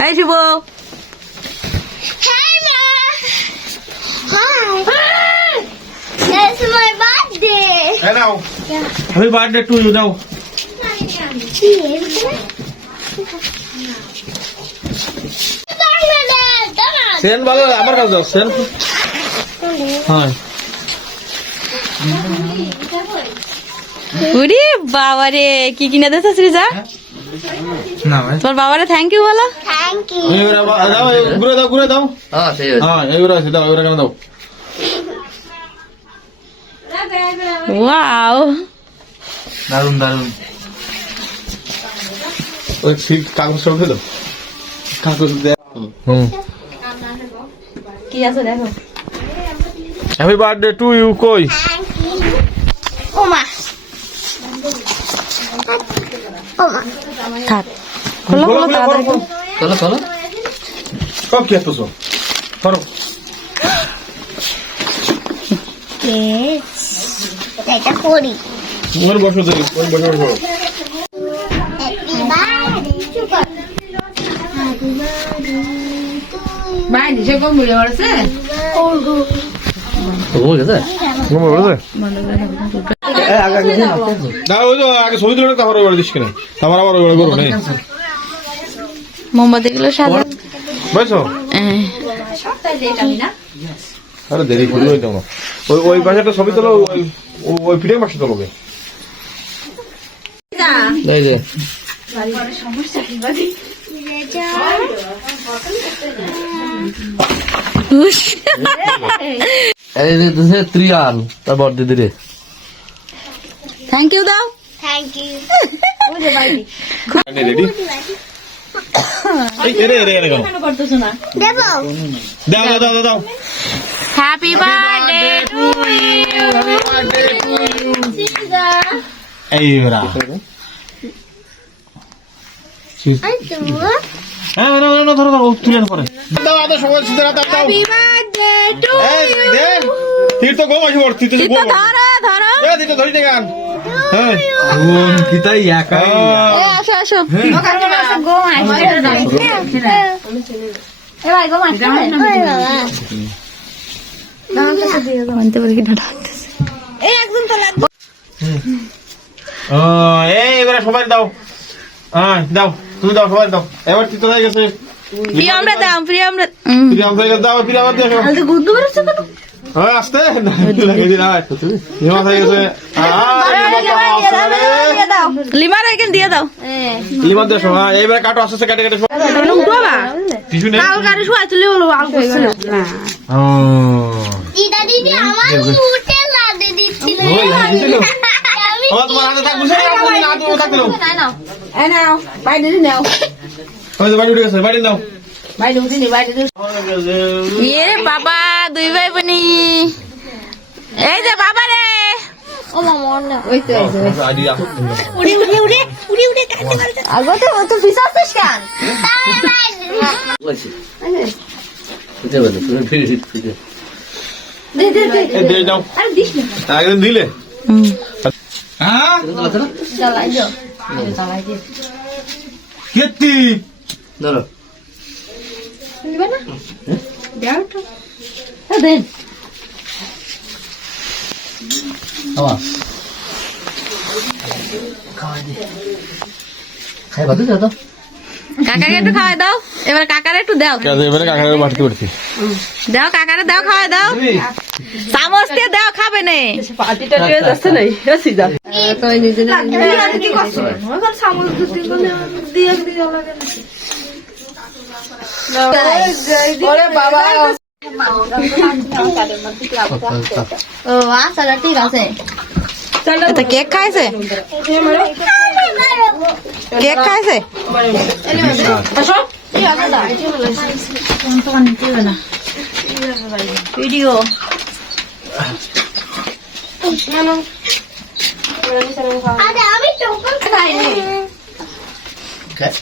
Hey, Shibu. Hi, Ma. Hi. It's my birthday. Hey, now. Happy birthday to you now. Sen ভালো আমার কাছে দাও সেন হ্যাঁ উরি বাবা রে কি কিনে দিয়েছে সৃজা না ভাই তোর বাবারে থ্যাংক ইউ বলো। Thank you. এইবার দাও ঘুরে দাও হ্যাঁ ঠিক আছে হ্যাঁ এইবার আছে দাও এইবার কেন দাও ওয়াও দারুন দারুন ওই সিট কাগজটা উঠে দাও কাগজ দে কি আছে দেখো। হ্যাপি বার্থডে টু ইউ কই Thank you. Oma. Oma. থাক খোলো খোলো তাড়াতাড়ি খোলো। চলো চলো সব কি এতছো করো Yes. এটা করি। ওর বসো দেখি ওর বসো বসো Happy birthday. Super. Happy birthday. ভাই নিচে কম বলে বলছে হয়ে গেছে ঘুমো বসে দাও ওই তো আগে ছবি তুলে তারপর ওই দিস কিনা তারপর আবার ওই করো না মোমবাতি গুলো সাদা বুঝছো আরে দেরি করে হইতো না ওই ওই পাশেটা ছবি তোলো ওই ওই পিঠে পাশে তোলোবে এই যে এই যে দিছে ত্রিয়ান তারপর দিদি থ্যাংক ইউ দাও। Thank you. রেডি এই রে রে রে দাও দেবো। দাও দাও দাও হ্যাপি বার্থডে টু ইউ। এই রা হ্যাঁ না না ধরো ধরো তুলে না পরে দাও আদা সময় সিধা দাও দাও হ্যাপি বার্থডে টু এই দেন তীর তো গোমাই ওর তীর তো ইউ। গোমাই ধরো ধরো এই তীর তো ধরি দেখান হ্যাঁ কোন কিতাই একাই এ আসো আসো গো এ ভাই গো মাছ মানতে পারি কি ডাটা এই একদম তো লাগবে। ও এই এবারে সবাই দাও হ্যাঁ দাও তুমি দাও সবাই দাও এবার তীর তো হয়ে গেছে প্রিয় আমরা দাও প্রিয় আমরা ফিরে আমাদের কাছে দাও ফিরে আমাদের দেখো আলতো গুদ্দু বেরোচ্ছে কেন হ্যাঁ আসতে লাগে দিন আর হিমা হয়ে গেছে লিমার এখান দিয়ে দাও লিমার দেশো হ্যাঁ এইবার কাটো আস্তে আস্তে কেটে কেটে উঠবা টিস্যু নেই গাড়ি শুয়ে চলে হলো আল করছে না ও দিদা দিদি আমার মুখে লাদে দিচ্ছিল। ওই দিছিল আমি ও তোমার হাতে থাক বুঝে না তুমি থাক দিলো এ নাও বাইরে নাও ওই যে বাড়ি উঠে গেছে বাড়ি নাও বাইরে উঠিনি বাইরে ইয়ে বাবা দুই ভাই বোনি এই যে বাবা রে ও মামা না। ওই তো আদি আসো উড়ে কাটতে কাটতে। আগো তো তো পিছাছিস কেন বলছি বুঝতে পারলে তুমি ফিরে ফিরে দে দে দে এই দে দাও আরে দিস না একদিন দিলে হ্যাঁ চালাই যাও চালাই দে কেতি ধরো দিবা না দাও তো এ দেন আবার খাই বাদ দাও তো কাকাকে একটু খাওয়াই দাও এবার কাকারে একটু দাও কাজে এবারে কাকারে বাড়তে করছি দাও কাকারে দাও খাওয়াই দাও চামচ দিয়ে দাও খাবে নে পার্টিটা দিয়ে যাচ্ছে নাই সিধা কই নিজে কি করছ এখন চামচ দিয়ে দিয়ে লাগে ওরে বাবা ও আচ্ছা ঠিক আছে এটা কেক খাইছে কেক খাইছে ভিডিও আরে আমি টোকন খাইনি। খাই